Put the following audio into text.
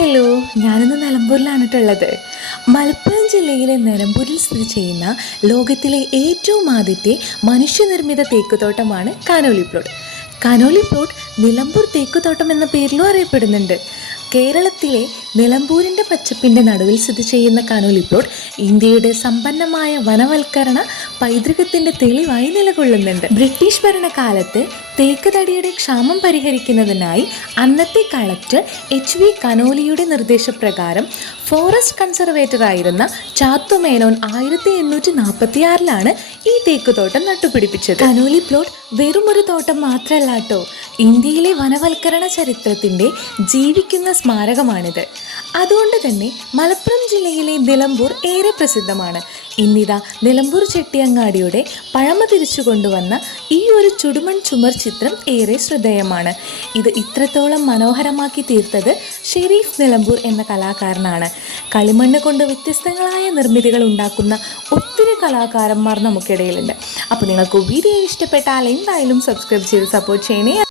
Hello ഞാനിന്ന് നിലമ്പൂരിലാണ് ഉള്ളത് മലപ്പുറം ജില്ലയിലെ നിലമ്പൂരിൽ സ്ഥിതി ചെയ്യുന്ന ലോകത്തിലെ ഏറ്റവും ആദ്യത്തെ മനുഷ്യനിർമ്മിത തേക്കുതോട്ടമാണ് Conolly plot. Conolly plot Nilambur തേക്കുതോട്ടം എന്ന പേരിലും അറിയപ്പെടുന്നുണ്ട്. കേരളത്തിലെ നിലമ്പൂരിന്റെ പച്ചപ്പിന്റെ നടുവിൽ സ്ഥിതി ചെയ്യുന്ന കാനോലി പ്ലോട്ട് ഇന്ത്യയുടെ സമ്പന്നമായ വനവൽക്കരണ പൈതൃകത്തിന്റെ തെളിവായി നിലകൊള്ളുന്നുണ്ട്. ബ്രിട്ടീഷ് ഭരണകാലത്ത് തേക്ക് തടിയുടെ ക്ഷാമം പരിഹരിക്കുന്നതിനായി അന്നത്തെ കളക്ടർ എച്ച് വി കനോലിയുടെ നിർദ്ദേശപ്രകാരം ഫോറസ്റ്റ് കൺസർവേറ്റർ ആയിരുന്ന ചാത്തു മേനോൻ ആയിരത്തി എണ്ണൂറ്റി നാൽപ്പത്തി ആറിലാണ് ഈ തേക്കുതോട്ടം നട്ടുപിടിപ്പിച്ചത്. കനോലി പ്ലോട്ട് വെറും ഒരു തോട്ടം മാത്രമല്ലാട്ടോ ഇന്ത്യയിലെ വനവൽക്കരണ ചരിത്രത്തിന്റെ ജീവിക്കുന്ന സ്മാരകമാണിത്. അതുകൊണ്ട് തന്നെ മലപ്പുറം ജില്ലയിലെ നിലമ്പൂർ ഏറെ പ്രസിദ്ധമാണ്. ഇന്നിതാ നിലമ്പൂർ ചെട്ടിയങ്ങാടിയുടെ പഴമ തിരിച്ചു കൊണ്ടുവന്ന ഈ ഒരു ചുടുമൺ ചുമർ ചിത്രം ഏറെ ശ്രദ്ധേയമാണ്. ഇത് ഇത്രത്തോളം മനോഹരമാക്കി തീർത്തത് ഷെരീഫ് നിലമ്പൂർ എന്ന കലാകാരനാണ്. കളിമണ്ണ് കൊണ്ട് വ്യത്യസ്തങ്ങളായ നിർമ്മിതികൾ ഉണ്ടാക്കുന്ന ഒത്തിരി കലാകാരന്മാർ നമുക്കിടയിലുണ്ട്. അപ്പോൾ നിങ്ങൾക്ക് വീഡിയോ ഇഷ്ടപ്പെട്ടാൽ എന്തായാലും സബ്സ്ക്രൈബ് ചെയ്ത് സപ്പോർട്ട് ചെയ്യണേ.